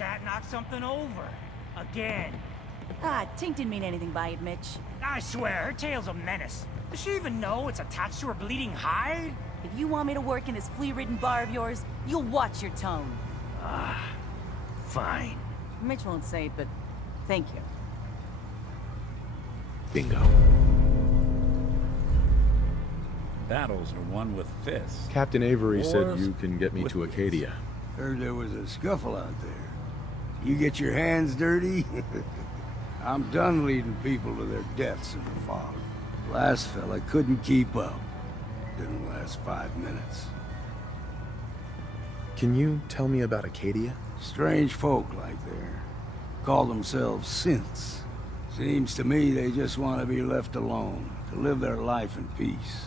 cat knocked something over. Again. Ah, Tink didn't mean anything by it, Mitch. I swear, her tail's a menace. Does she even know it's attached to her bleeding hide? If you want me to work in this flea-ridden bar of yours, you'll watch your tone. Ah, fine. Mitch won't say it, but thank you. Bingo. Battles are won with fists. Captain Avery said Wars you can get me to Acadia. Heard there was a scuffle out there. You get your hands dirty? I'm done leading people to their deaths in the fog. Last fella couldn't keep up. Didn't last 5 minutes. Can you tell me about Acadia? Strange folk like there. Call themselves synths. Seems to me they just want to be left alone, to live their life in peace.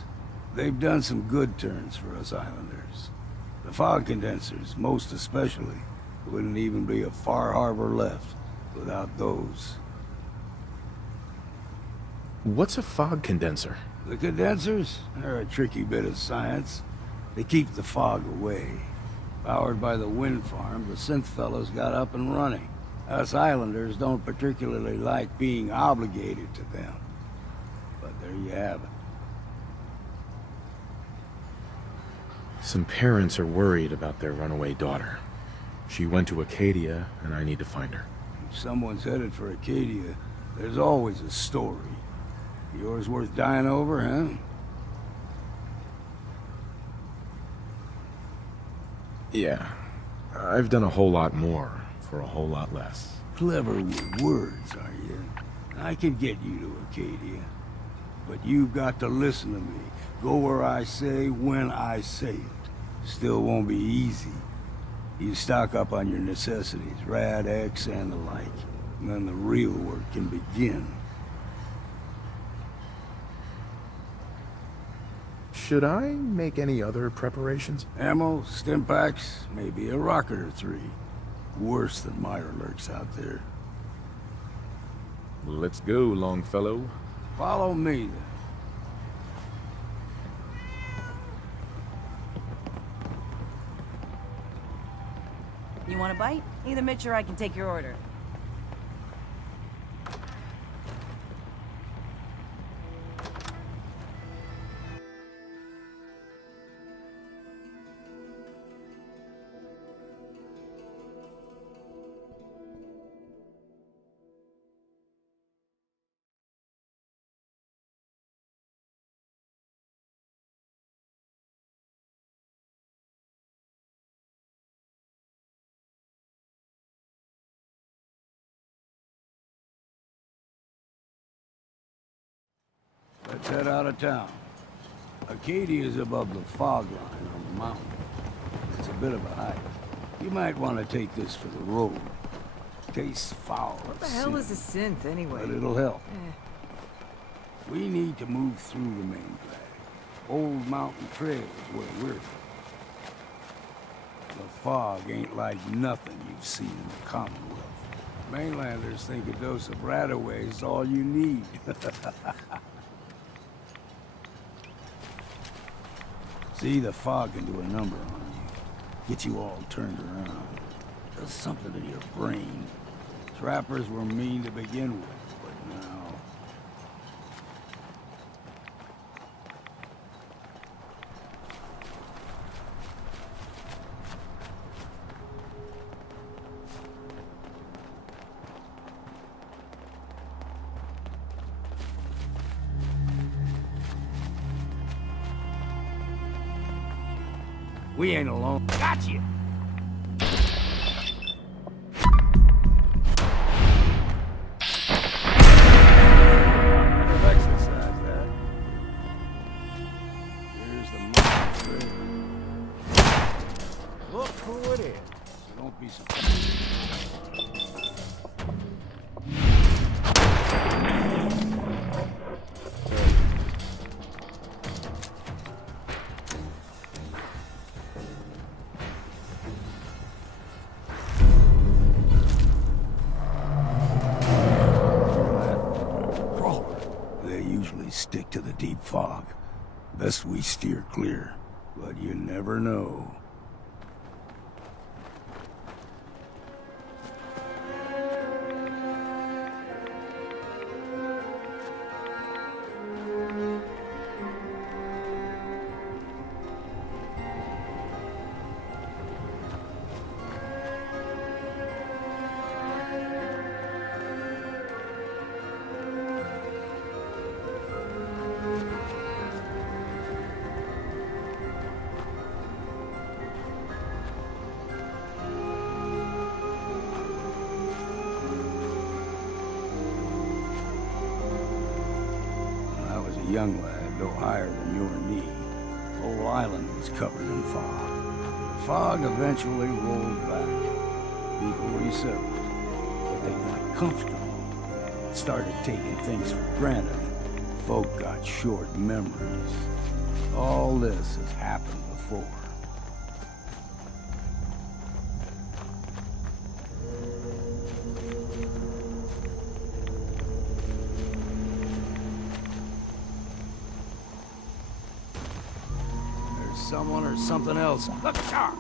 They've done some good turns for us islanders. The fog condensers, most especially, wouldn't even be a Far Harbor left without those. What's a fog condenser? The condensers are a tricky bit of science. They keep the fog away. Powered by the wind farm, the synth fellows got up and running. Us islanders don't particularly like being obligated to them. But there you have it. Some parents are worried about their runaway daughter. She went to Acadia, and I need to find her. If someone's headed for Acadia, there's always a story. Yours worth dying over, huh? Yeah. I've done a whole lot more for a whole lot less. Clever with words, are you? I can get you to Acadia. But you've got to listen to me. Go where I say, when I say it. Still won't be easy. You stock up on your necessities, Rad, X, and the like. And then the real work can begin. Should I make any other preparations? Ammo, stim packs, maybe a rocket or 3. Worse than Meyer lurks out there. Let's go, Longfellow. Follow me, then. You want a bite? Either Mitch or I can take your order. Let's head out of town. Acadia is above the fog line on the mountain. It's a bit of a hike. You might want to take this for the road. Tastes foul. What the hell is a synth, anyway? But it'll help. We need to move through the main drag. Old mountain trail is where we're from. The fog ain't like nothing you've seen in the Commonwealth. Mainlanders think a dose of Radaway is all you need. See, the fog can do a number on you. Get you all turned around. Does something to your brain. Trappers were mean to begin with, but now... We ain't alone. Gotcha! I've exercised that. Here's the mountain trail. Look who it is. So don't be surprised. Stick to the deep fog. Best we steer clear, but you never know. young lad, no higher than your knee. The whole island was covered in fog. The fog eventually rolled back. People resettled, but they got comfortable. Started taking things for granted. Folk got short memories. All this has happened before. There's someone or something else. Look out!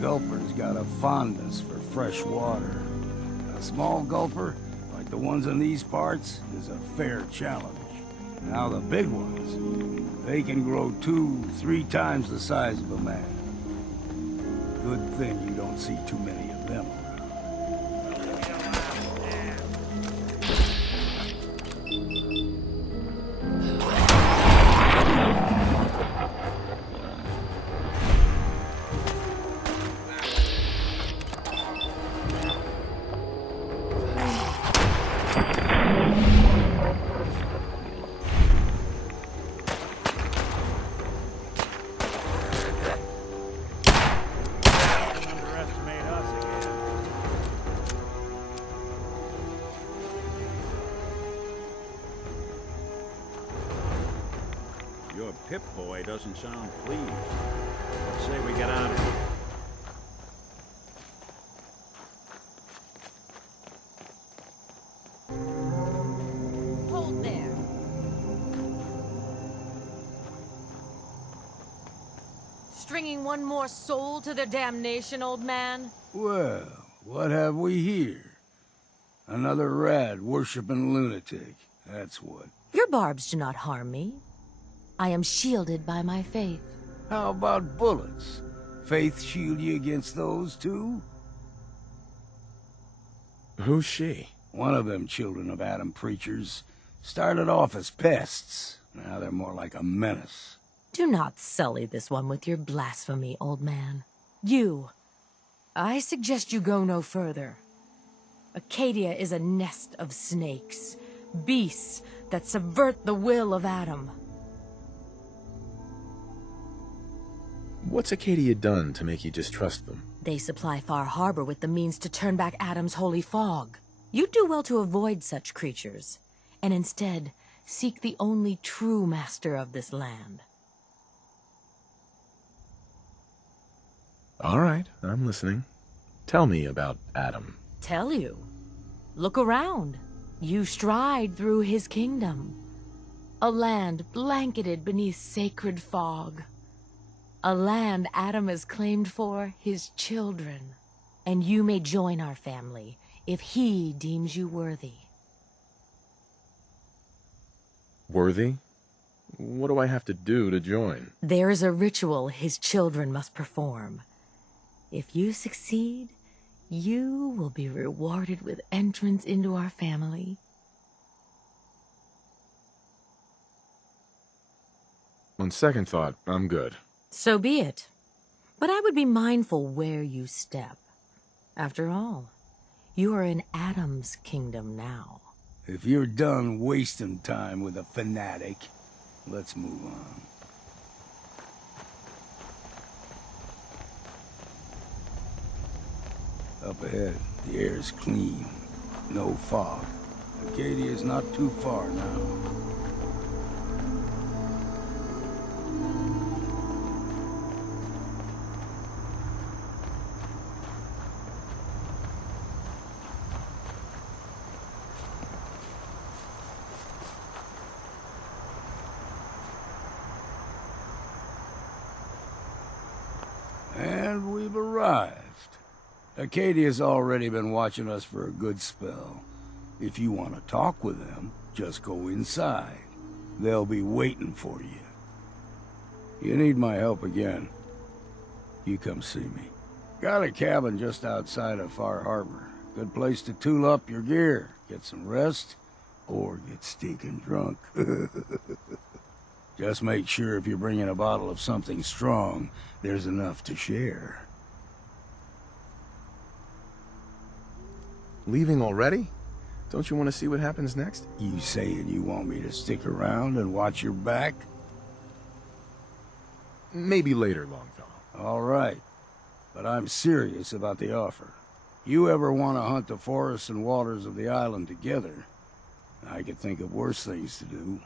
Gulper's got a fondness for fresh water. A small gulper, like the ones in these parts, is a fair challenge. Now the big ones, they can grow 2-3 times the size of a man. Good thing you don't see too many of them around. Underestimate us again. Your Pip-Boy doesn't sound pleased. Let's say we get out of here. Hold there. Stringing one more soul to their damnation, old man? Well, what have we here? Another rad worshipping lunatic. That's what. Your barbs do not harm me. I am shielded by my faith. How about bullets? Faith shield you against those too? Who's she? One of them children of Adam preachers started off as pests. Now they're more like a menace. Do not sully this one with your blasphemy, old man. You. I suggest you go no further. Acadia is a nest of snakes, beasts that subvert the will of Adam. What's Acadia done to make you distrust them? They supply Far Harbor with the means to turn back Adam's holy fog. You do well to avoid such creatures, and instead seek the only true master of this land. All right, I'm listening. Tell me about Adam. Tell you. Look around. You stride through his kingdom. A land blanketed beneath sacred fog. A land Adam has claimed for his children. And you may join our family if he deems you worthy. Worthy? What do I have to do to join? There is a ritual his children must perform. If you succeed, you will be rewarded with entrance into our family. On second thought, I'm good. So be it. But I would be mindful where you step. After all, you are in Adam's kingdom now. If you're done wasting time with a fanatic, let's move on. Up ahead, the air's clean. No fog. Acadia's not too far now. And we've arrived. Acadia's already been watching us for a good spell. If you want to talk with them, just go inside. They'll be waiting for you. You need my help again, you come see me. Got a cabin just outside of Far Harbor. Good place to tool up your gear, get some rest, or get stinking drunk. Just make sure if you're bringing a bottle of something strong, there's enough to share. Leaving already? Don't you want to see what happens next? You saying you want me to stick around and watch your back? Maybe later, Longfellow. All right, but I'm serious about the offer. You ever want to hunt the forests and waters of the island together, I could think of worse things to do.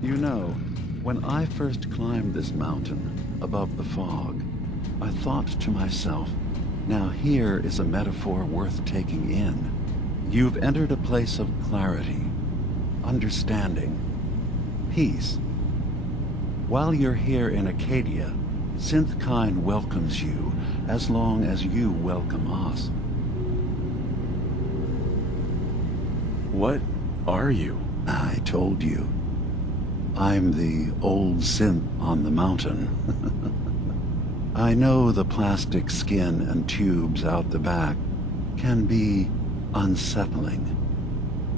You know, when I first climbed this mountain above the fog, I thought to myself, now here is a metaphor worth taking in. You've entered a place of clarity, understanding, peace. While you're here in Acadia, Synthkind welcomes you as long as you welcome us. What are you? I told you. I'm the old synth on the mountain. I know the plastic skin and tubes out the back can be unsettling,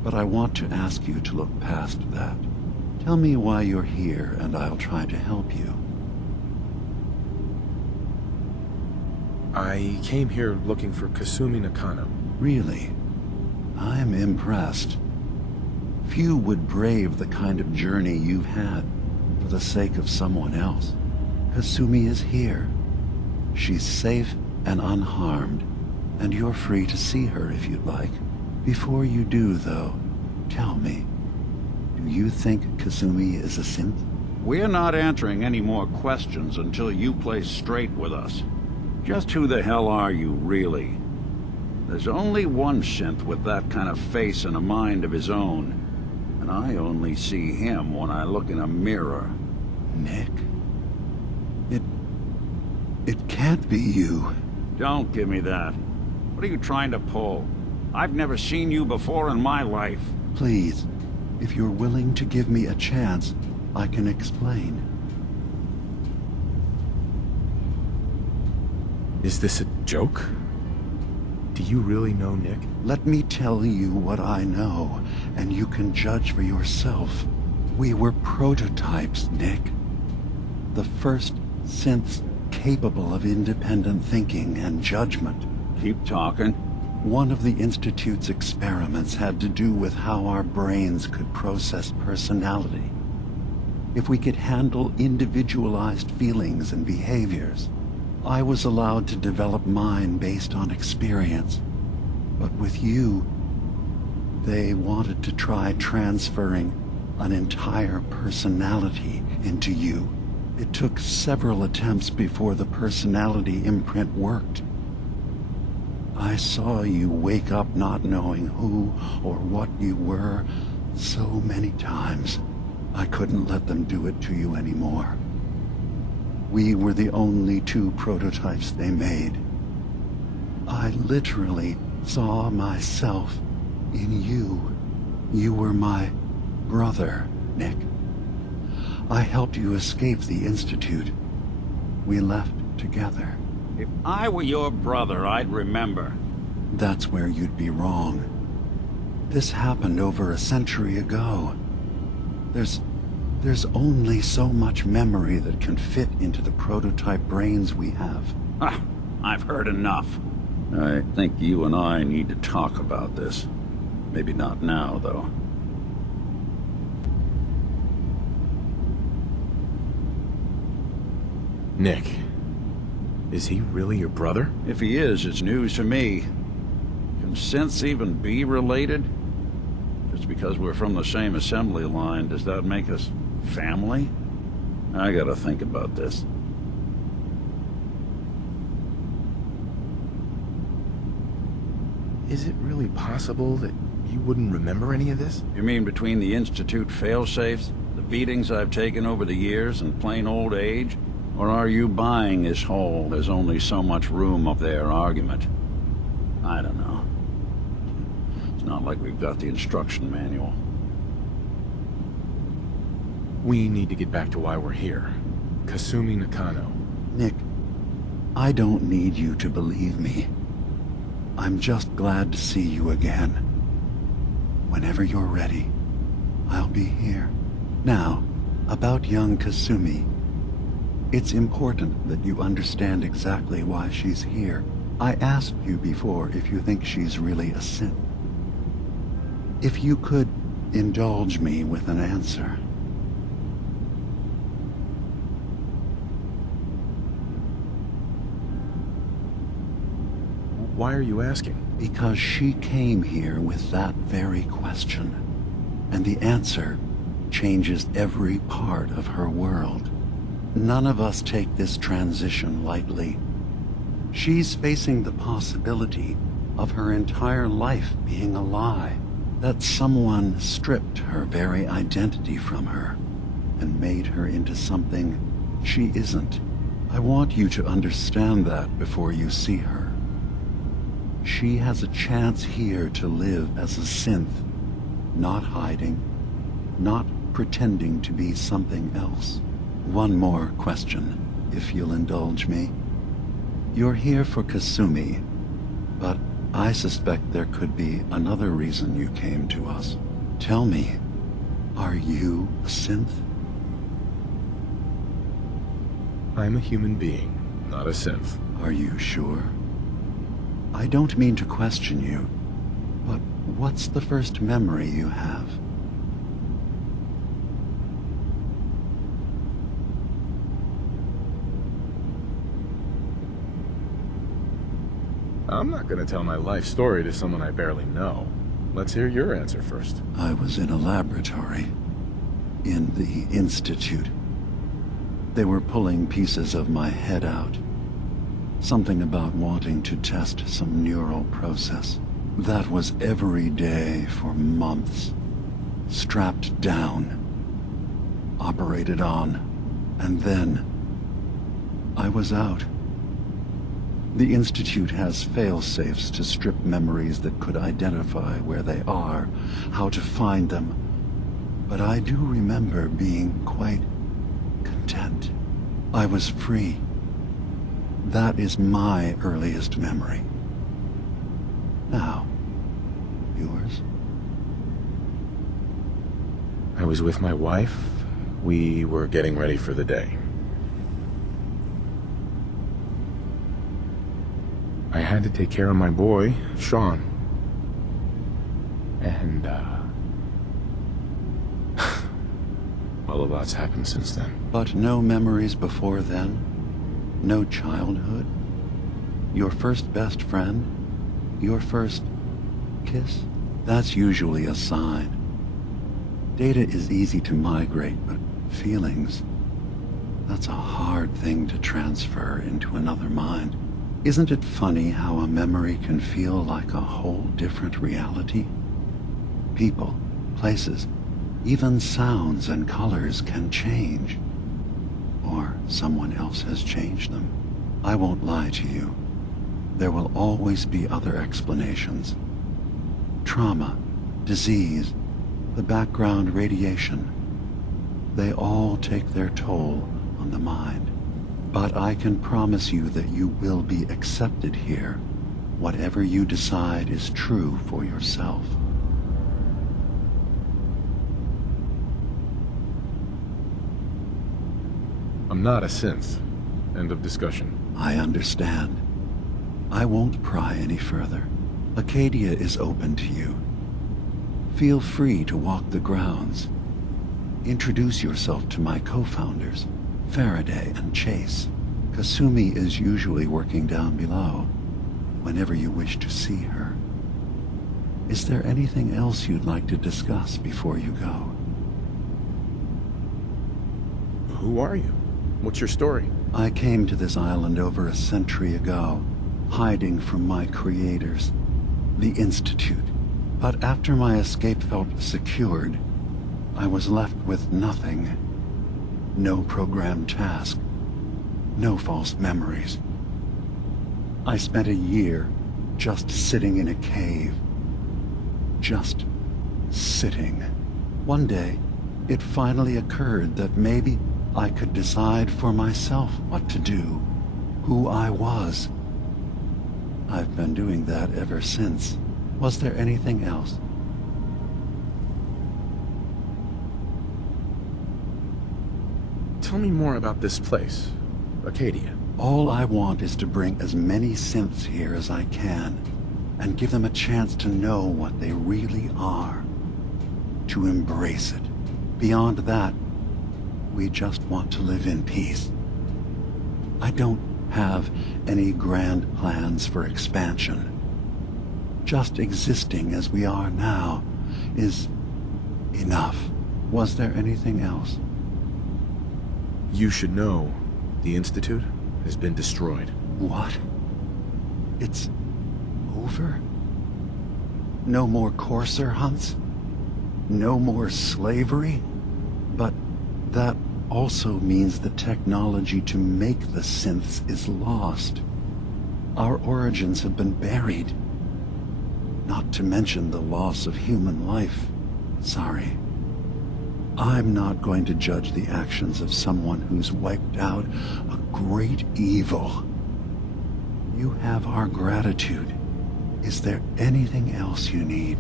but I want to ask you to look past that. Tell me why you're here, and I'll try to help you. I came here looking for Kasumi Nakano. Really? I'm impressed. Few would brave the kind of journey you've had for the sake of someone else. Kasumi is here. She's safe and unharmed, and you're free to see her if you'd like. Before you do, though, tell me, do you think Kasumi is a synth? We're not answering any more questions until you play straight with us. Just who the hell are you, really? There's only one synth with that kind of face and a mind of his own. And I only see him when I look in a mirror. Nick? It can't be you. Don't give me that. What are you trying to pull? I've never seen you before in my life. Please, if you're willing to give me a chance, I can explain. Is this a joke? Do you really know Nick? Let me tell you what I know, and you can judge for yourself. We were prototypes, Nick. The first synths capable of independent thinking and judgment. Keep talking. One of the Institute's experiments had to do with how our brains could process personality. If we could handle individualized feelings and behaviors. I was allowed to develop mine based on experience. But with you, they wanted to try transferring an entire personality into you. It took several attempts before the personality imprint worked. I saw you wake up not knowing who or what you were so many times. I couldn't let them do it to you anymore. We were the only two prototypes they made. I literally saw myself in you. You were my brother, Nick. I helped you escape the Institute. We left together. If I were your brother, I'd remember. That's where you'd be wrong. This happened over a century ago. There's There's only so much memory that can fit into the prototype brains we have. Ah, I've heard enough. I think you and I need to talk about this. Maybe not now, though. Nick, is he really your brother? If he is, it's news to me. Can synths even be related? Just because we're from the same assembly line, does that make us family? I gotta think about this. Is it really possible that you wouldn't remember any of this? You mean between the Institute failsafes, the beatings I've taken over the years, and plain old age? Or are you buying this whole "there's only so much room up there" argument? I don't know. It's not like we've got the instruction manual. We need to get back to why we're here. Kasumi Nakano. Nick, I don't need you to believe me. I'm just glad to see you again. Whenever you're ready, I'll be here. Now, about young Kasumi. It's important that you understand exactly why she's here. I asked you before if you think she's really a synth. If you could indulge me with an answer. Why are you asking? Because she came here with that very question. And the answer changes every part of her world. None of us take this transition lightly. She's facing the possibility of her entire life being a lie. That someone stripped her very identity from her and made her into something she isn't. I want you to understand that before you see her. She has a chance here to live as a synth, not hiding, not pretending to be something else. One more question, if you'll indulge me. You're here for Kasumi, but I suspect there could be another reason you came to us. Tell me, are you a synth? I'm a human being, not a synth. Are you sure? I don't mean to question you, but what's the first memory you have? I'm not gonna tell my life story to someone I barely know. Let's hear your answer first. I was in a laboratory. In the Institute. They were pulling pieces of my head out. Something about wanting to test some neural process. That was every day for months. Strapped down. Operated on. And then I was out. The Institute has fail-safes to strip memories that could identify where they are, how to find them. But I do remember being quite content. I was free. That is my earliest memory. Now, yours? I was with my wife. We were getting ready for the day. I had to take care of my boy, Sean. And, well, a lot's happened since then. But no memories before then? No childhood? Your first best friend? Your first kiss? That's usually a sign. Data is easy to migrate, but feelings, that's a hard thing to transfer into another mind. Isn't it funny how a memory can feel like a whole different reality? People, places, even sounds and colors can change. Or someone else has changed them. I won't lie to you. There will always be other explanations. Trauma, disease, the background radiation. They all take their toll on the mind. But I can promise you that you will be accepted here, whatever you decide is true for yourself. I'm not a synth. End of discussion. I understand. I won't pry any further. Acadia is open to you. Feel free to walk the grounds. Introduce yourself to my co-founders, Faraday and Chase. Kasumi is usually working down below, whenever you wish to see her. Is there anything else you'd like to discuss before you go? Who are you? What's your story? I came to this island over a century ago, hiding from my creators, the Institute. But after my escape felt secured, I was left with nothing. No programmed task. No false memories. I spent a year just sitting in a cave. Just sitting. One day, it finally occurred that maybe I could decide for myself what to do, who I was. I've been doing that ever since. Was there anything else? Tell me more about this place, Acadia. All I want is to bring as many synths here as I can, and give them a chance to know what they really are. To embrace it. Beyond that, we just want to live in peace. I don't have any grand plans for expansion. Just existing as we are now is enough. Was there anything else? You should know, the Institute has been destroyed. What? It's over? No more courser hunts? No more slavery? But that also means the technology to make the synths is lost. Our origins have been buried. Not to mention the loss of human life. Sorry. I'm not going to judge the actions of someone who's wiped out a great evil. You have our gratitude. Is there anything else you need?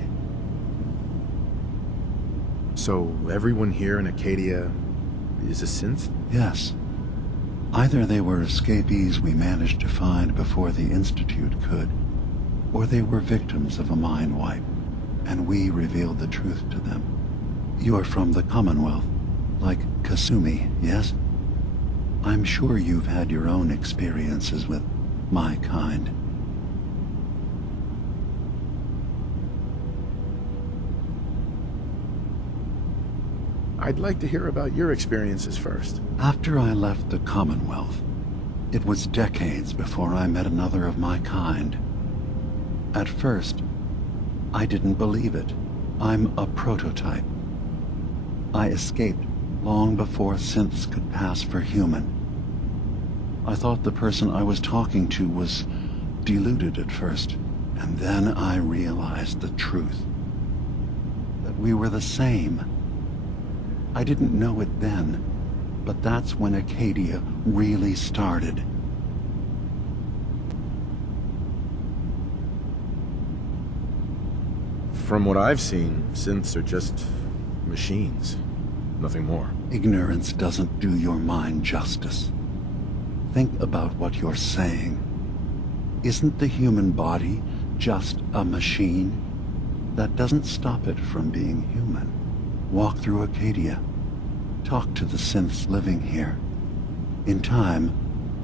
So everyone here in Acadia is a synth? Yes. Either they were escapees we managed to find before the Institute could, or they were victims of a mind wipe, and we revealed the truth to them. You're from the Commonwealth, like Kasumi, yes? I'm sure you've had your own experiences with my kind. I'd like to hear about your experiences first. After I left the Commonwealth, it was decades before I met another of my kind. At first, I didn't believe it. I'm a prototype. I escaped long before synths could pass for human. I thought the person I was talking to was deluded at first, and then I realized the truth. That we were the same. I didn't know it then, but that's when Acadia really started. From what I've seen, synths are just machines. Nothing more. Ignorance doesn't do your mind justice. Think about what you're saying. Isn't the human body just a machine? That doesn't stop it from being human. Walk through Acadia. Talk to the synths living here. In time,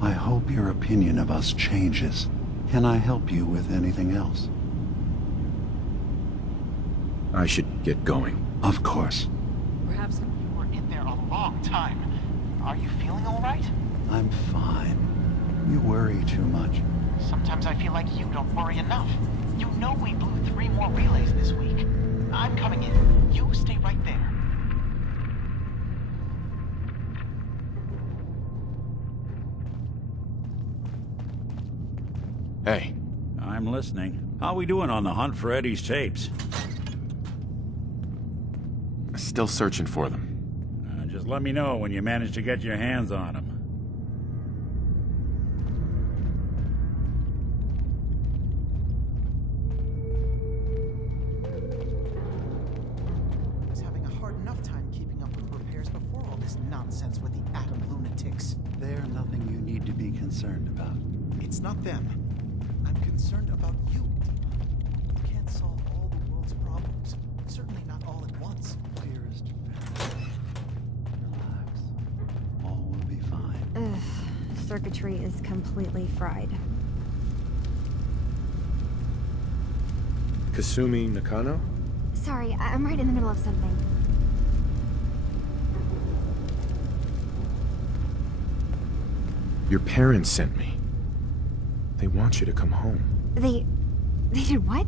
I hope your opinion of us changes. Can I help you with anything else? I should get going. Of course. Perhaps you were in there a long time. Are you feeling all right? I'm fine. You worry too much. Sometimes I feel like you don't worry enough. You know we blew 3 more relays this week. I'm coming in. You stay right there. Hey. I'm listening. How we doing on the hunt for Eddie's tapes? Still searching for them. Just let me know when you manage to get your hands on them. I was having a hard enough time keeping up with repairs before all this nonsense with the atom lunatics. be concerned about? It's not them. I'm concerned about you, Dima. You can't solve all the world's problems. Certainly not all at once. Dearest family, relax. All will be fine. Ugh, circuitry is completely fried. Kasumi Nakano? Sorry, I'm right in the middle of something. Your parents sent me. They want you to come home. They did what?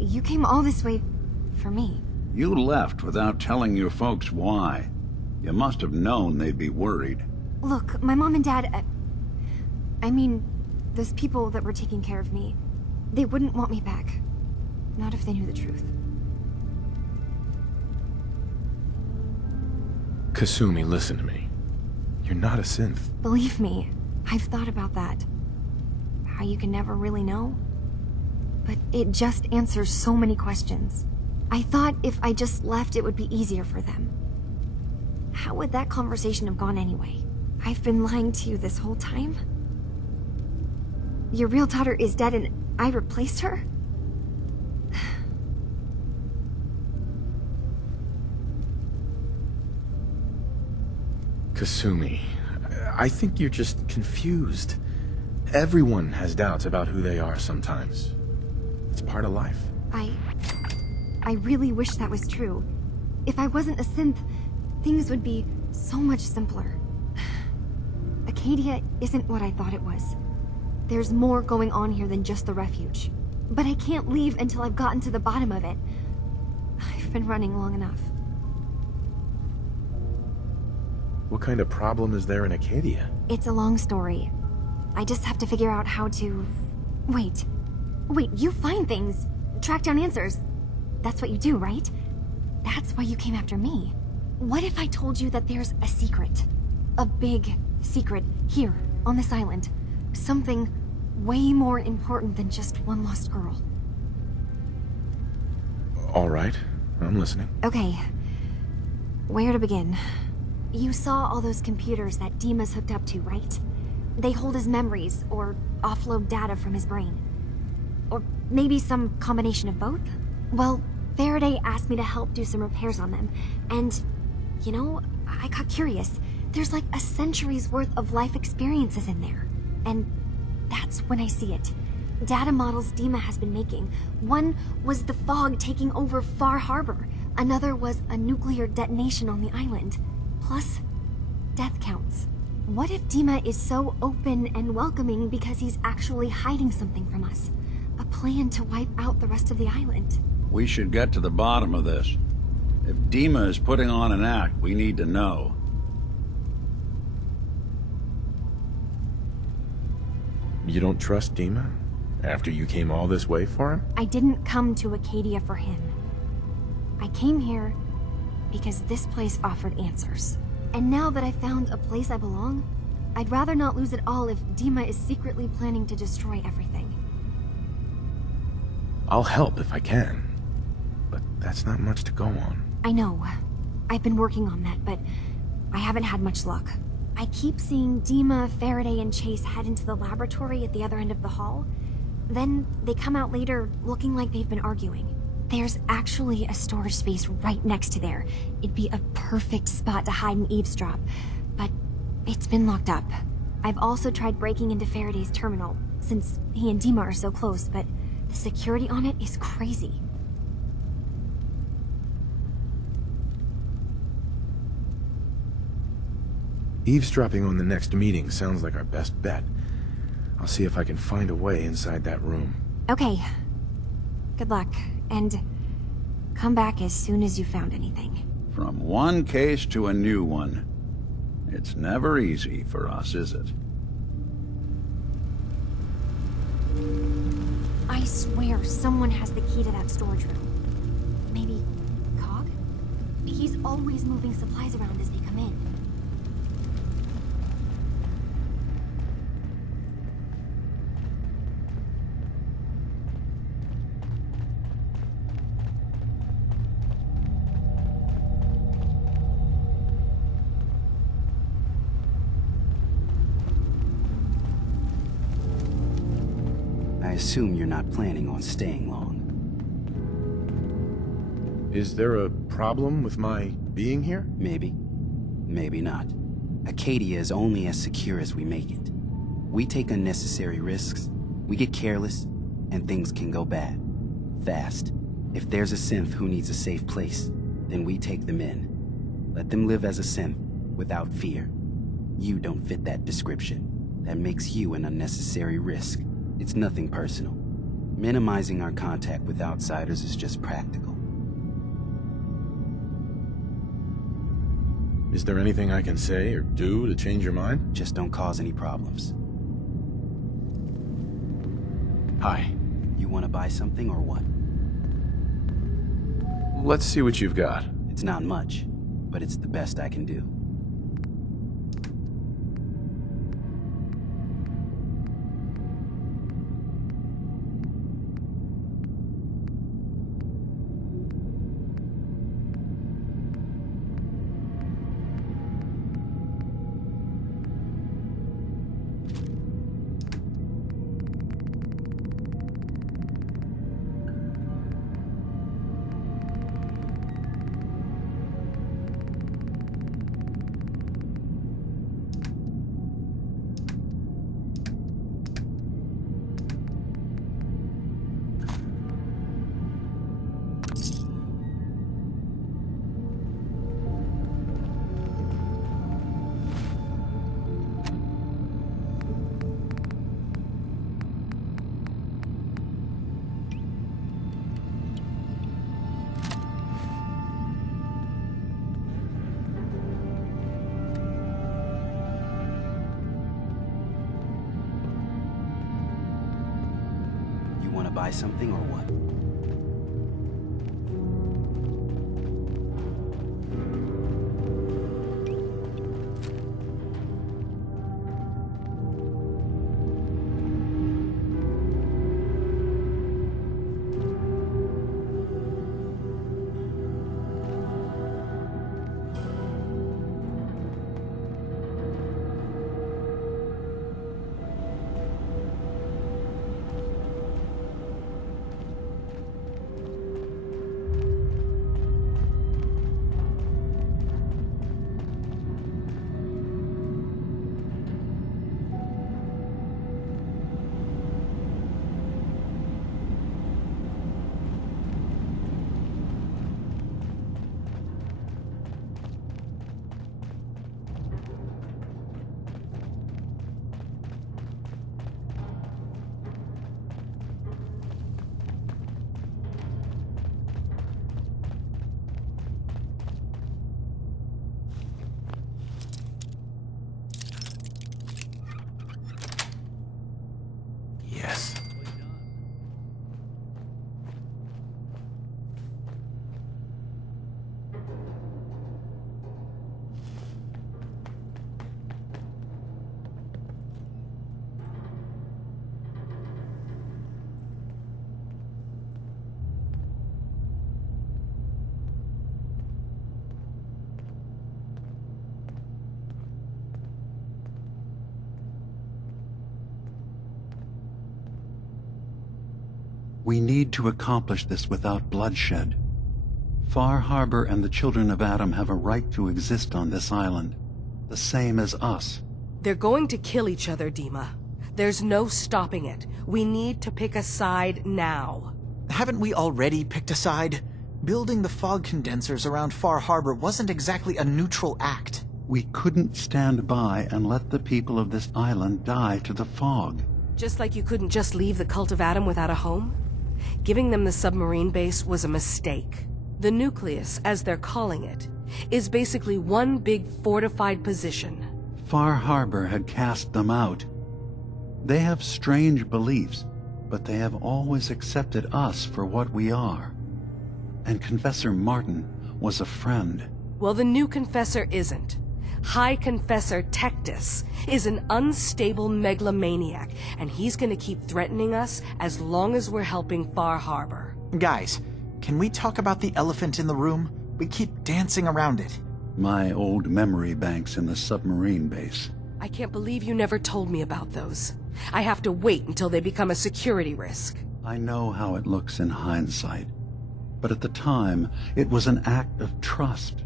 You came all this way for me. You left without telling your folks why. You must have known they'd be worried. Look, my mom and dad, I mean, those people that were taking care of me, they wouldn't want me back. Not if they knew the truth. Kasumi, listen to me. You're not a synth. Believe me, I've thought about that. How you can never really know. But it just answers so many questions. I thought if I just left, it would be easier for them. How would that conversation have gone anyway? I've been lying to you this whole time? Your real daughter is dead and I replaced her? Kasumi, I think you're just confused. Everyone has doubts about who they are sometimes. It's part of life. I really wish that was true. If I wasn't a synth, things would be so much simpler. Acadia isn't what I thought it was. There's more going on here than just the refuge. But I can't leave until I've gotten to the bottom of it. I've been running long enough. What kind of problem is there in Acadia? It's a long story. I just have to figure out how to... Wait, you find things. Track down answers. That's what you do, right? That's why you came after me. What if I told you that there's a secret? A big secret here, on this island. Something way more important than just one lost girl. All right, I'm listening. Okay. Where to begin? You saw all those computers that Dima's hooked up to, right? They hold his memories, or offload data from his brain. Or maybe some combination of both? Well, Faraday asked me to help do some repairs on them, and, you know, I got curious. There's like a century's worth of life experiences in there. And that's when I see it. Data models Dima has been making. One was the fog taking over Far Harbor. Another was a nuclear detonation on the island. Plus, death counts. What if Dima is so open and welcoming because he's actually hiding something from us? A plan to wipe out the rest of the island. We should get to the bottom of this. If Dima is putting on an act, we need to know. You don't trust Dima? After you came all this way for him? I didn't come to Acadia for him. I came here because this place offered answers. And now that I found a place I belong, I'd rather not lose it all if Dima is secretly planning to destroy everything. I'll help if I can. But that's not much to go on. I know. I've been working on that, but I haven't had much luck. I keep seeing Dima, Faraday, and Chase head into the laboratory at the other end of the hall. Then they come out later looking like they've been arguing. There's actually a storage space right next to there. It'd be a perfect spot to hide and eavesdrop, but it's been locked up. I've also tried breaking into Faraday's terminal, since he and Dima are so close, but the security on it is crazy. Eavesdropping on the next meeting sounds like our best bet. I'll see if I can find a way inside that room. Okay. Good luck, and come back as soon as you found anything. From one case to a new one. It's never easy for us, is it? I swear someone has the key to that storage room. Maybe Cog? He's always moving supplies around as they come in. I assume you're not planning on staying long. Is there a problem with my being here? Maybe. Maybe not. Acadia is only as secure as we make it. We take unnecessary risks, we get careless, and things can go bad. Fast. If there's a synth who needs a safe place, then we take them in. Let them live as a synth, without fear. You don't fit that description. That makes you an unnecessary risk. It's nothing personal. Minimizing our contact with outsiders is just practical. Is there anything I can say or do to change your mind? Just don't cause any problems. Hi. You want to buy something or what? Let's see what you've got. It's not much, but it's the best I can do. Buy something or what? Yes. We need to accomplish this without bloodshed. Far Harbor and the children of Adam have a right to exist on this island, the same as us. They're going to kill each other, Dima. There's no stopping it. We need to pick a side now. Haven't we already picked a side? Building the fog condensers around Far Harbor wasn't exactly a neutral act. We couldn't stand by and let the people of this island die to the fog. Just like you couldn't just leave the Cult of Adam without a home? Giving them the submarine base was a mistake. The nucleus, as they're calling it, is basically one big fortified position. Far Harbor had cast them out. They have strange beliefs, but they have always accepted us for what we are. And Confessor Martin was a friend. Well, the new Confessor isn't. High Confessor Tectus is an unstable megalomaniac, and he's gonna keep threatening us as long as we're helping Far Harbor. Guys, can we talk about the elephant in the room? We keep dancing around it. My old memory banks in the submarine base. I can't believe you never told me about those. I have to wait until they become a security risk. I know how it looks in hindsight, but at the time, it was an act of trust.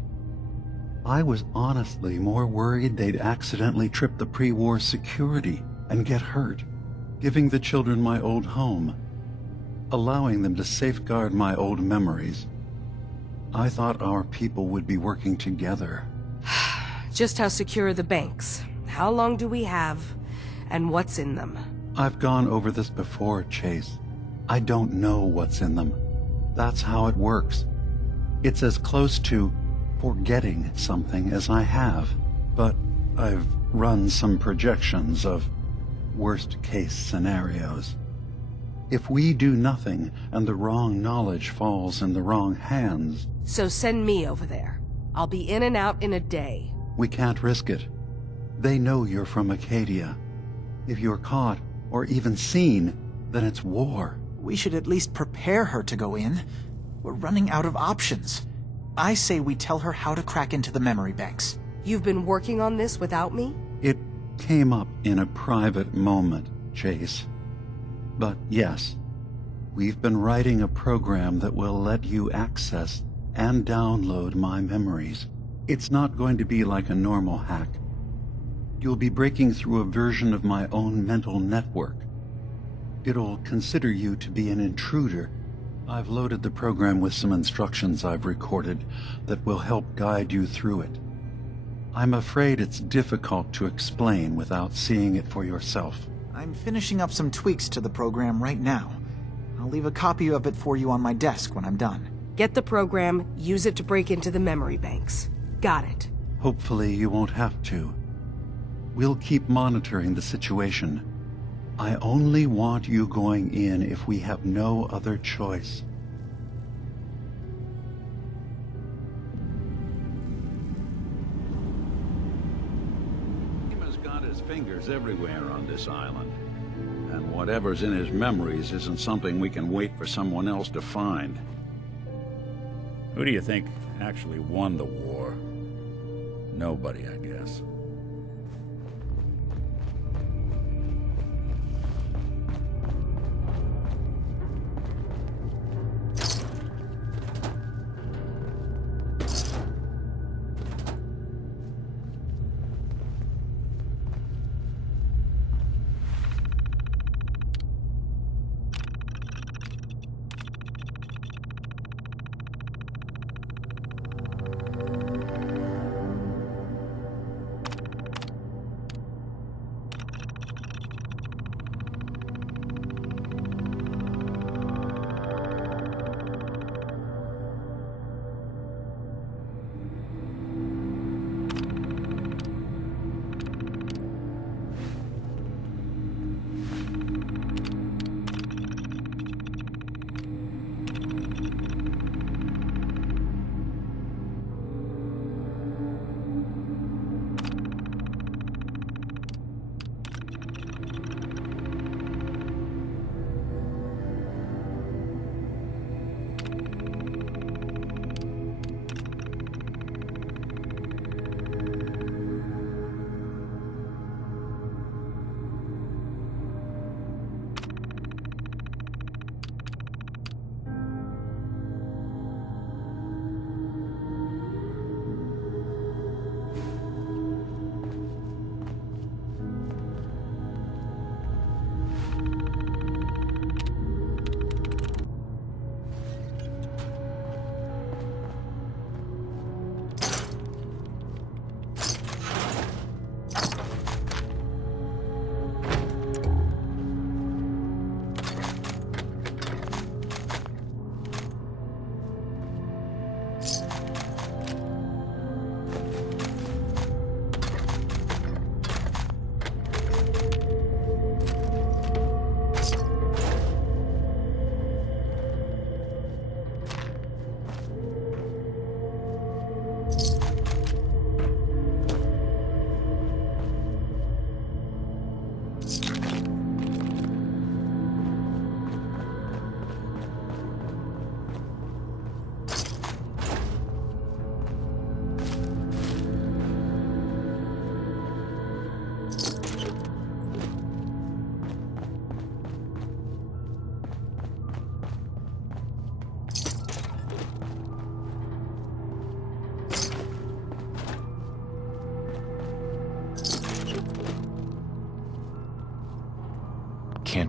I was honestly more worried they'd accidentally trip the pre-war security and get hurt, giving the children my old home, allowing them to safeguard my old memories. I thought our people would be working together. Just how secure are the banks? How long do we have? And what's in them? I've gone over this before, Chase. I don't know what's in them. That's how it works. It's as close to forgetting something as I have, but I've run some projections of worst-case scenarios. If we do nothing and the wrong knowledge falls in the wrong hands... So send me over there. I'll be in and out in a day. We can't risk it. They know you're from Acadia. If you're caught, or even seen, then it's war. We should at least prepare her to go in. We're running out of options. I say we tell her how to crack into the memory banks. You've been working on this without me? It came up in a private moment, Chase. But yes, we've been writing a program that will let you access and download my memories. It's not going to be like a normal hack. You'll be breaking through a version of my own mental network. It'll consider you to be an intruder. I've loaded the program with some instructions I've recorded that will help guide you through it. I'm afraid it's difficult to explain without seeing it for yourself. I'm finishing up some tweaks to the program right now. I'll leave a copy of it for you on my desk when I'm done. Get the program, use it to break into the memory banks. Got it. Hopefully you won't have to. We'll keep monitoring the situation. I only want you going in if we have no other choice. Dima's got his fingers everywhere on this island. And whatever's in his memories isn't something we can wait for someone else to find. Who do you think actually won the war? Nobody, I guess.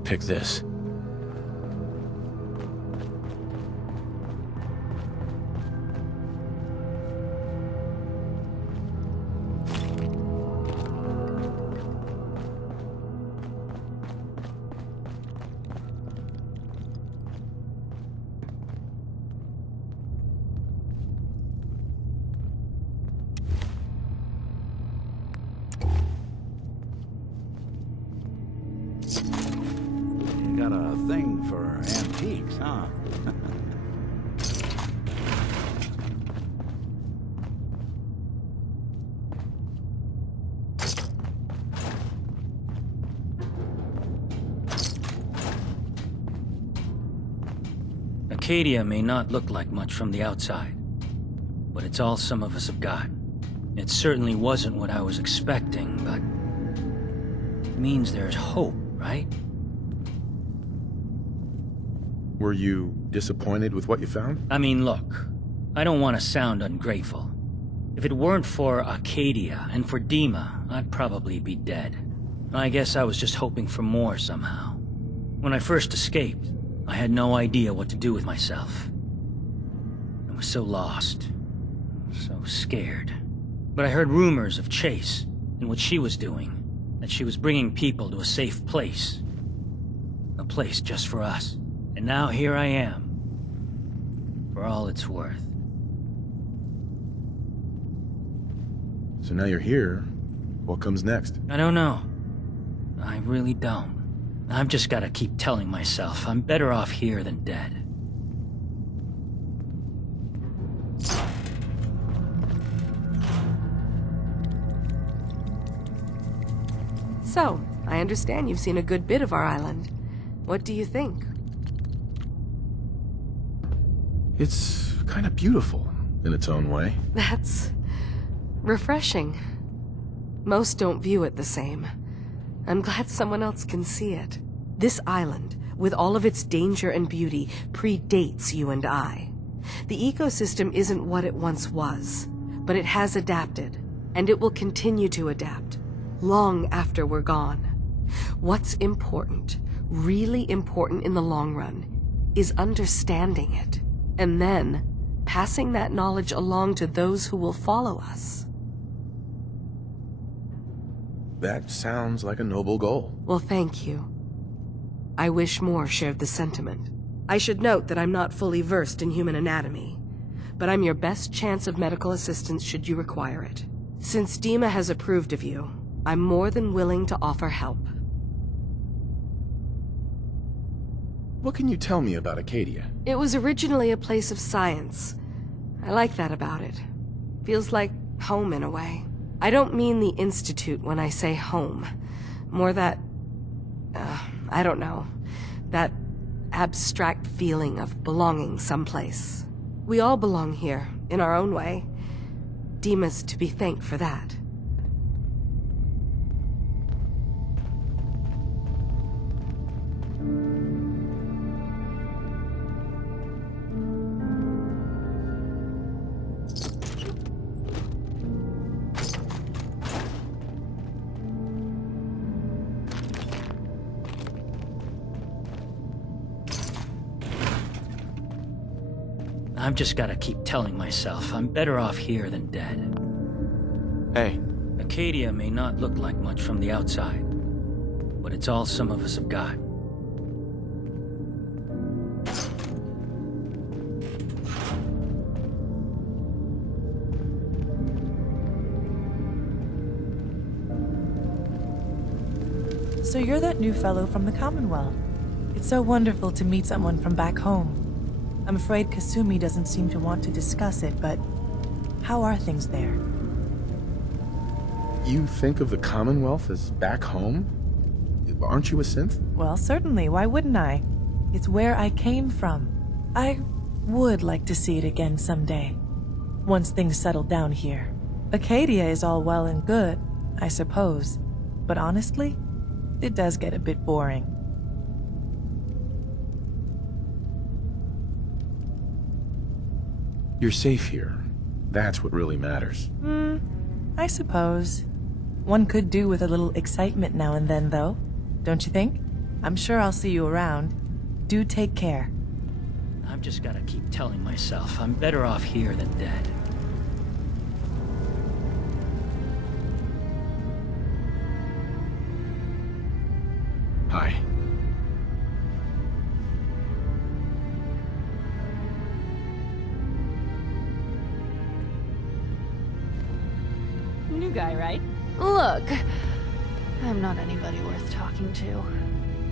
pick this. You got a thing for antiques, huh? Acadia may not look like much from the outside, but it's all some of us have got. It certainly wasn't what I was expecting, but it means there's hope, right? Were you disappointed with what you found? I mean, look, I don't want to sound ungrateful. If it weren't for Acadia and for Dima, I'd probably be dead. I guess I was just hoping for more somehow. When I first escaped, I had no idea what to do with myself. I was so lost, so scared. But I heard rumors of Chase and what she was doing, that she was bringing people to a safe place. A place just for us. And now here I am, for all it's worth. So now you're here. What comes next? I don't know. I really don't. I've just got to keep telling myself I'm better off here than dead. So, I understand you've seen a good bit of our island. What do you think? It's kind of beautiful in its own way. That's refreshing. Most don't view it the same. I'm glad someone else can see it. This island, with all of its danger and beauty, predates you and I. The ecosystem isn't what it once was, but it has adapted, and it will continue to adapt, long after we're gone. What's important, really important in the long run, is understanding it, and then passing that knowledge along to those who will follow us. That sounds like a noble goal. Well, thank you. I wish more shared the sentiment. I should note that I'm not fully versed in human anatomy, but I'm your best chance of medical assistance should you require it. Since Dima has approved of you, I'm more than willing to offer help. What can you tell me about Acadia? It was originally a place of science. I like that about it. Feels like home in a way. I don't mean the Institute when I say home. More that, I don't know, that abstract feeling of belonging someplace. We all belong here, in our own way. Dima's to be thanked for that. I've just got to keep telling myself I'm better off here than dead. Hey. Acadia may not look like much from the outside, but it's all some of us have got. So you're that new fellow from the Commonwealth. It's so wonderful to meet someone from back home. I'm afraid Kasumi doesn't seem to want to discuss it, but how are things there? You think of the Commonwealth as back home? Aren't you a synth? Well, certainly. Why wouldn't I? It's where I came from. I would like to see it again someday, once things settle down here. Acadia is all well and good, I suppose, but honestly, it does get a bit boring. You're safe here. That's what really matters. I suppose. One could do with a little excitement now and then, though, don't you think? I'm sure I'll see you around. Do take care. I've just gotta keep telling myself I'm better off here than dead. Hi. New guy, right? Look, I'm not anybody worth talking to.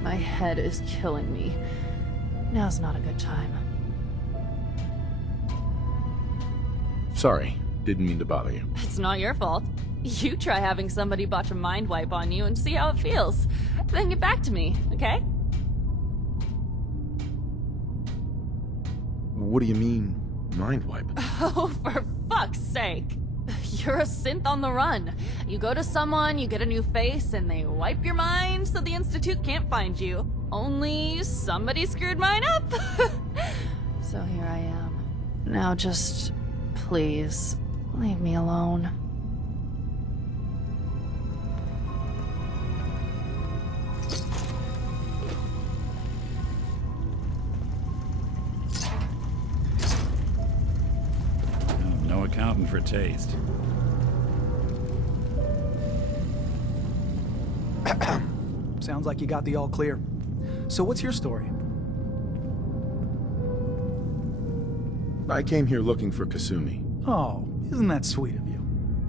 My head is killing me. Now's not a good time. Sorry, didn't mean to bother you. It's not your fault. You try having somebody botch a mind wipe on you and see how it feels. Then get back to me, okay? What do you mean, mind wipe? Oh, for fuck's sake. You're a synth on the run. You go to someone, you get a new face, and they wipe your mind so the Institute can't find you. Only somebody screwed mine up. So here I am. Now just, please, leave me alone. No accounting for taste. Sounds like you got the all clear. So what's your story? I came here looking for Kasumi. Oh, isn't that sweet of you?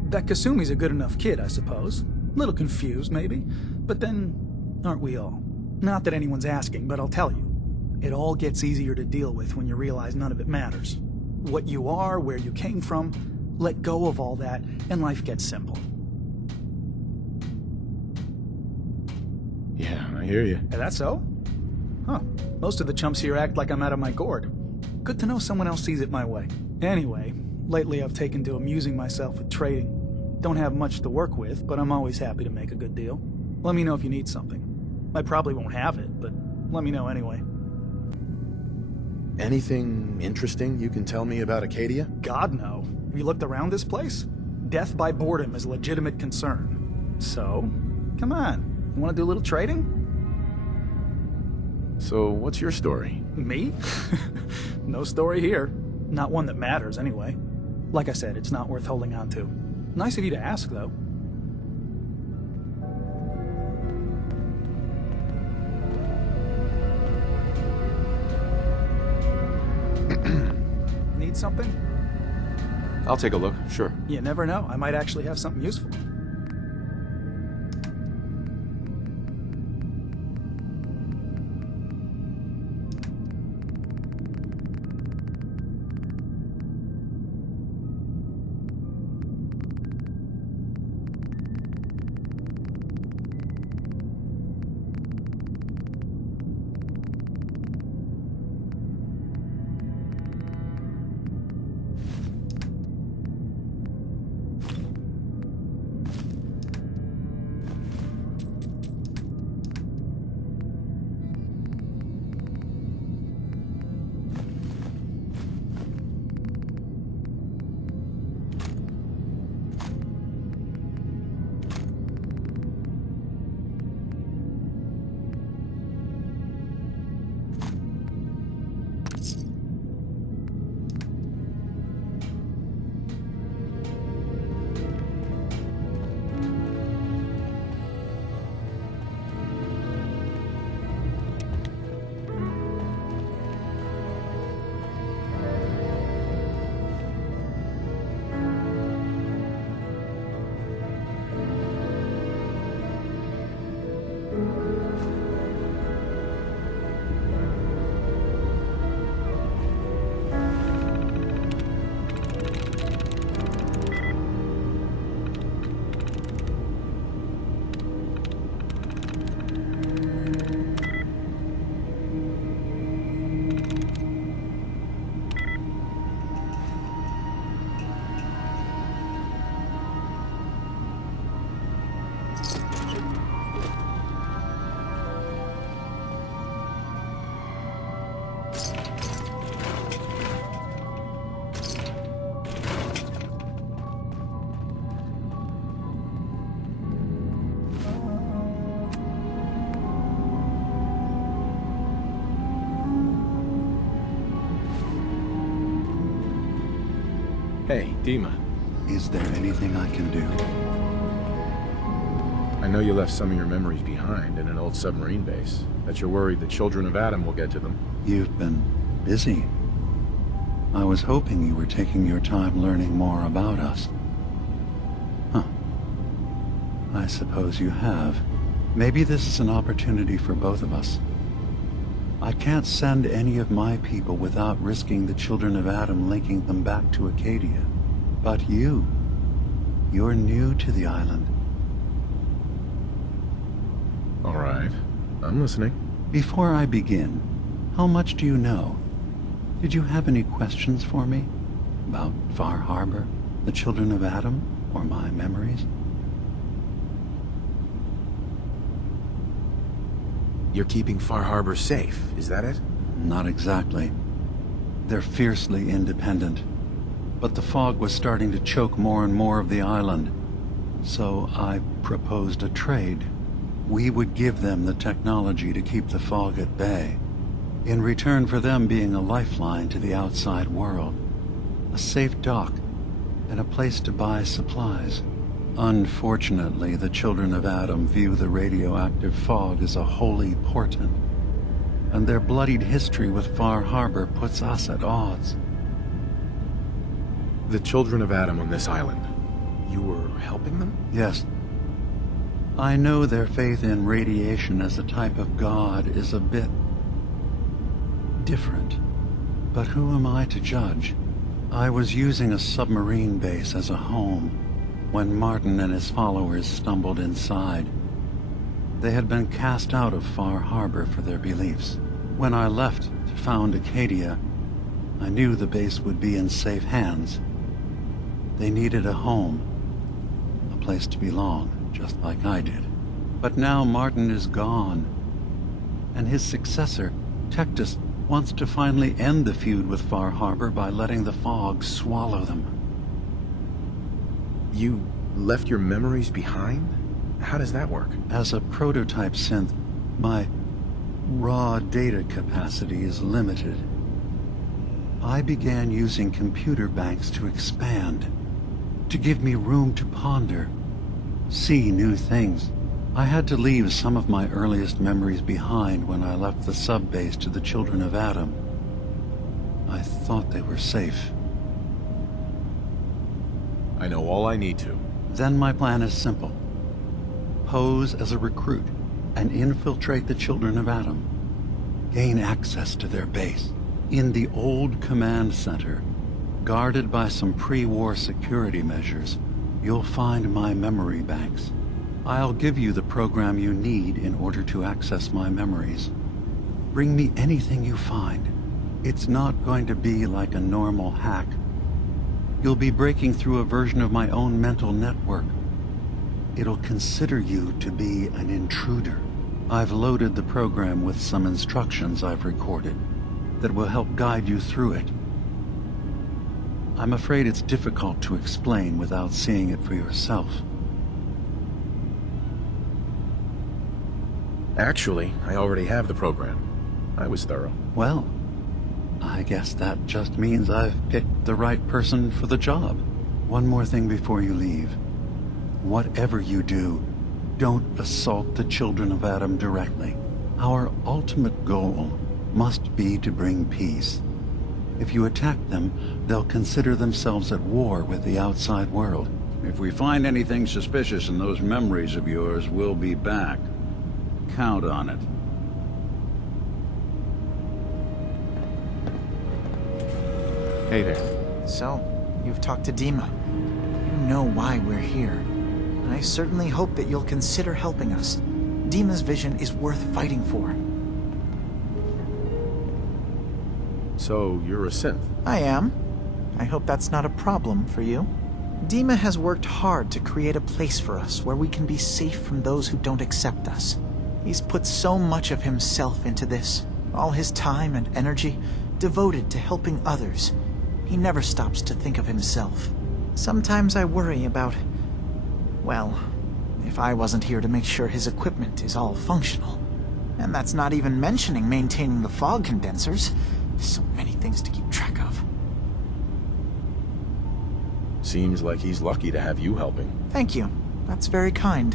That Kasumi's a good enough kid, I suppose. Little confused, maybe. But then, aren't we all? Not that anyone's asking, but I'll tell you. It all gets easier to deal with when you realize none of it matters. What you are, where you came from, let go of all that, and life gets simple. Yeah, I hear you. Is that so? Huh. Most of the chumps here act like I'm out of my gourd. Good to know someone else sees it my way. Anyway, lately I've taken to amusing myself with trading. Don't have much to work with, but I'm always happy to make a good deal. Let me know if you need something. I probably won't have it, but let me know anyway. Anything interesting you can tell me about Acadia? God, no. Have you looked around this place? Death by boredom is a legitimate concern. So, come on. You want to do a little trading? So, what's your story? Me? No story here. Not one that matters, anyway. Like I said, it's not worth holding on to. Nice of you to ask, though. Need something? I'll take a look, sure. You never know. I might actually have something useful. Hey, Dima. Is there anything I can do? I know you left some of your memories behind in an old submarine base. That you're worried the children of Adam will get to them. You've been busy. I was hoping you were taking your time learning more about us. Huh. I suppose you have. Maybe this is an opportunity for both of us. I can't send any of my people without risking the children of Adam linking them back to Acadia. But you're new to the island. All right. I'm listening. Before I begin, how much do you know? Did you have any questions for me? About Far Harbor, the children of Adam, or my memories? You're keeping Far Harbor safe, is that it? Not exactly. They're fiercely independent. But the fog was starting to choke more and more of the island. So I proposed a trade. We would give them the technology to keep the fog at bay, in return for them being a lifeline to the outside world, a safe dock, and a place to buy supplies. Unfortunately, the children of Adam view the radioactive fog as a holy portent, and their bloodied history with Far Harbor puts us at odds. The children of Adam on this island, you were helping them? Yes. I know their faith in radiation as a type of god is a bit different, but who am I to judge? I was using a submarine base as a home when Martin and his followers stumbled inside. They had been cast out of Far Harbor for their beliefs. When I left to found Acadia, I knew the base would be in safe hands. They needed a home, a place to belong, just like I did. But now Martin is gone, and his successor, Tectus, wants to finally end the feud with Far Harbor by letting the fog swallow them. You left your memories behind? How does that work? As a prototype synth, my raw data capacity is limited. I began using computer banks to expand, to give me room to ponder, see new things. I had to leave some of my earliest memories behind when I left the sub-base to the children of Adam. I thought they were safe. I know all I need to. Then my plan is simple. Pose as a recruit and infiltrate the children of Adam. Gain access to their base. In the old command center, guarded by some pre-war security measures, you'll find my memory banks. I'll give you the program you need in order to access my memories. Bring me anything you find. It's not going to be like a normal hack. You'll be breaking through a version of my own mental network. It'll consider you to be an intruder. I've loaded the program with some instructions I've recorded that will help guide you through it. I'm afraid it's difficult to explain without seeing it for yourself. Actually, I already have the program. I was thorough. Well, I guess that just means I've picked the right person for the job. One more thing before you leave. Whatever you do, don't assault the children of Adam directly. Our ultimate goal must be to bring peace. If you attack them, they'll consider themselves at war with the outside world. If we find anything suspicious in those memories of yours, we'll be back. Count on it. Hey there. So, you've talked to Dima. You know why we're here. I certainly hope that you'll consider helping us. Dima's vision is worth fighting for. So, you're a synth? I am. I hope that's not a problem for you. Dima has worked hard to create a place for us where we can be safe from those who don't accept us. He's put so much of himself into this, all his time and energy devoted to helping others. He never stops to think of himself. Sometimes I worry about, well, if I wasn't here to make sure his equipment is all functional. And that's not even mentioning maintaining the fog condensers. So many things to keep track of. Seems like he's lucky to have you helping. Thank you. That's very kind.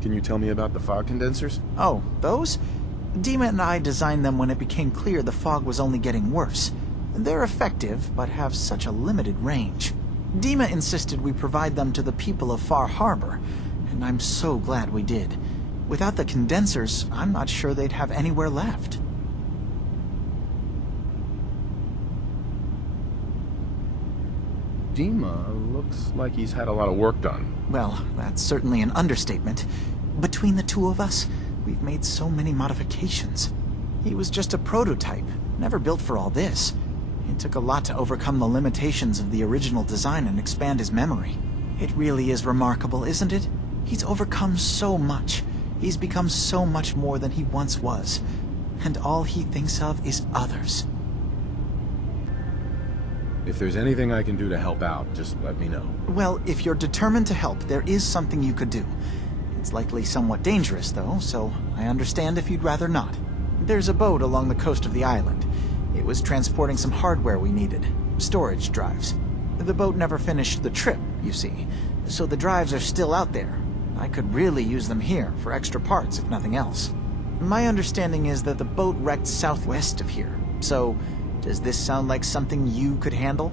Can you tell me about the fog condensers? Oh, those? Dima and I designed them when it became clear the fog was only getting worse. They're effective, but have such a limited range. Dima insisted we provide them to the people of Far Harbor, and I'm so glad we did. Without the condensers, I'm not sure they'd have anywhere left. Dima looks like he's had a lot of work done. Well, that's certainly an understatement. Between the two of us, we've made so many modifications. He was just a prototype, never built for all this. It took a lot to overcome the limitations of the original design and expand his memory. It really is remarkable, isn't it? He's overcome so much. He's become so much more than he once was. And all he thinks of is others. If there's anything I can do to help out, just let me know. Well, if you're determined to help, there is something you could do. It's likely somewhat dangerous, though, so I understand if you'd rather not. There's a boat along the coast of the island. It was transporting some hardware we needed. Storage drives. The boat never finished the trip, you see, so the drives are still out there. I could really use them here for extra parts, if nothing else. My understanding is that the boat wrecked southwest of here, so does this sound like something you could handle?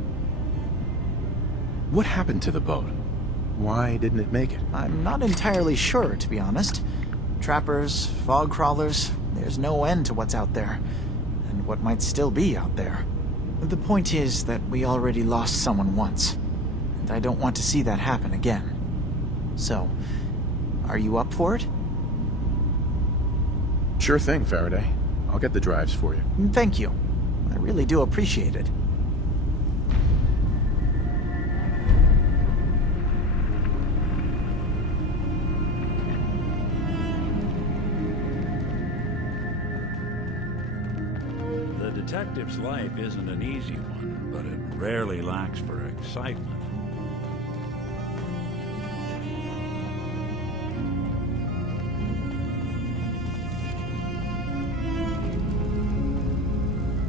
What happened to the boat? Why didn't it make it? I'm not entirely sure, to be honest. Trappers, fog crawlers, there's no end to what's out there, and what might still be out there. The point is that we already lost someone once, and I don't want to see that happen again. So, are you up for it? Sure thing, Faraday. I'll get the drives for you. Thank you. I really do appreciate it. The detective's life isn't an easy one, but it rarely lacks for excitement.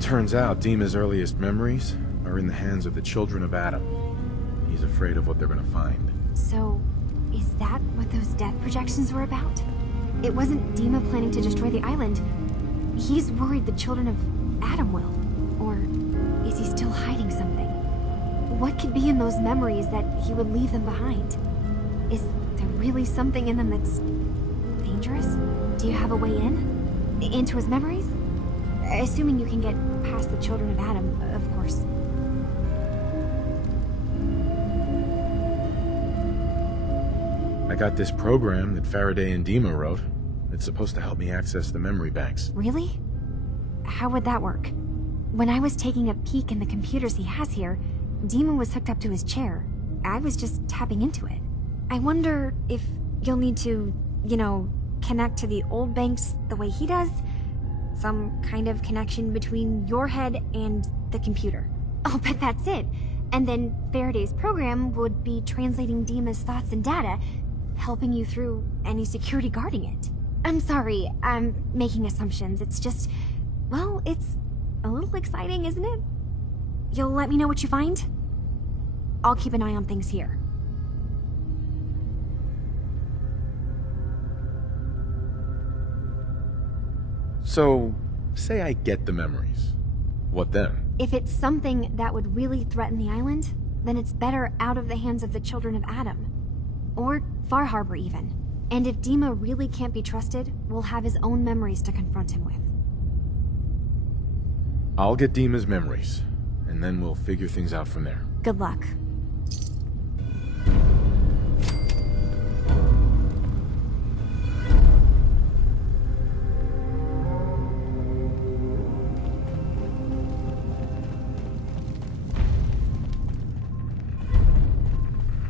Turns out Dima's earliest memories are in the hands of the children of Adam. He's afraid of what they're gonna find. So, is that what those death projections were about? It wasn't Dima planning to destroy the island. He's worried the children of Adam will. Or is he still hiding something? What could be in those memories that he would leave them behind? Is there really something in them that's dangerous? Do you have a way in? Into his memories? Assuming you can get past the children of Adam, of course. I got this program that Faraday and Dima wrote. It's supposed to help me access the memory banks. Really? How would that work? When I was taking a peek in the computers he has here, Dima was hooked up to his chair. I was just tapping into it. I wonder if you'll need to, connect to the old banks the way he does? Some kind of connection between your head and the computer. I'll bet that's it. And then Faraday's program would be translating Dima's thoughts and data, helping you through any security guarding it. I'm sorry, I'm making assumptions. It's just, well, it's a little exciting, isn't it? You'll let me know what you find? I'll keep an eye on things here. So, say I get the memories. What then? If it's something that would really threaten the island, then it's better out of the hands of the children of Adam. Or Far Harbor, even. And if Dima really can't be trusted, we'll have his own memories to confront him with. I'll get Dima's memories, and then we'll figure things out from there. Good luck.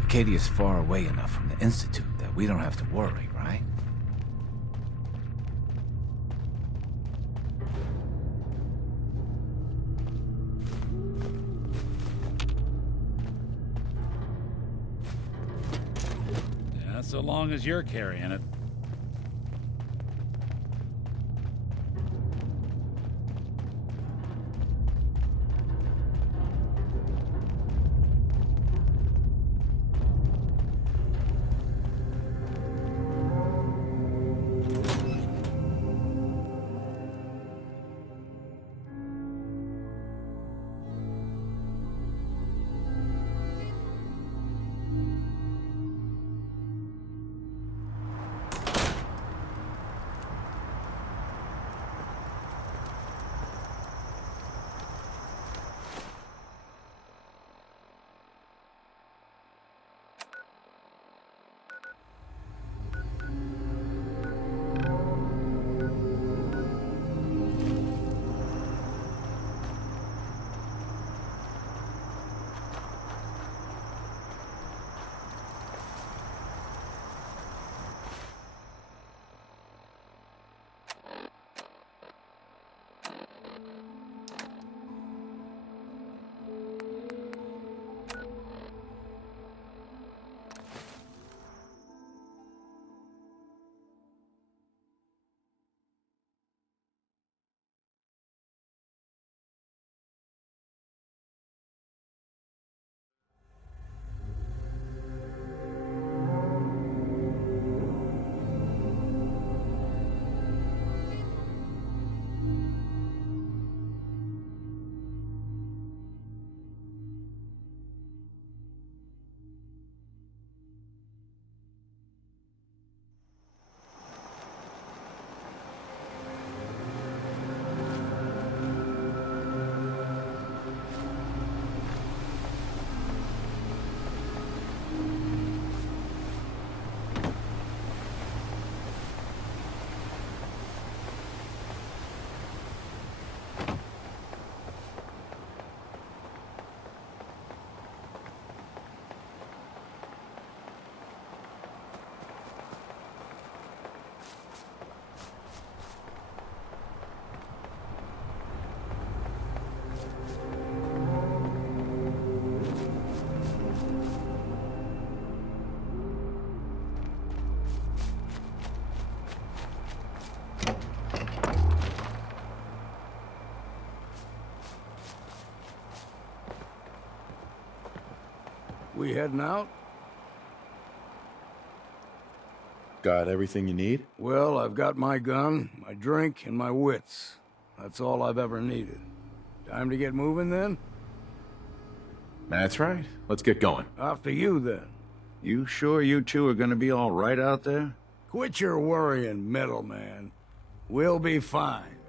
Acadia's far away enough from the Institute that we don't have to worry, right? Yeah, so long as you're carrying it. We heading out? Got everything you need? Well, I've got my gun, my drink, and my wits. That's all I've ever needed. Time to get moving, then? That's right. Let's get going. After you, then. You sure you two are gonna be all right out there? Quit your worrying, middleman. We'll be fine.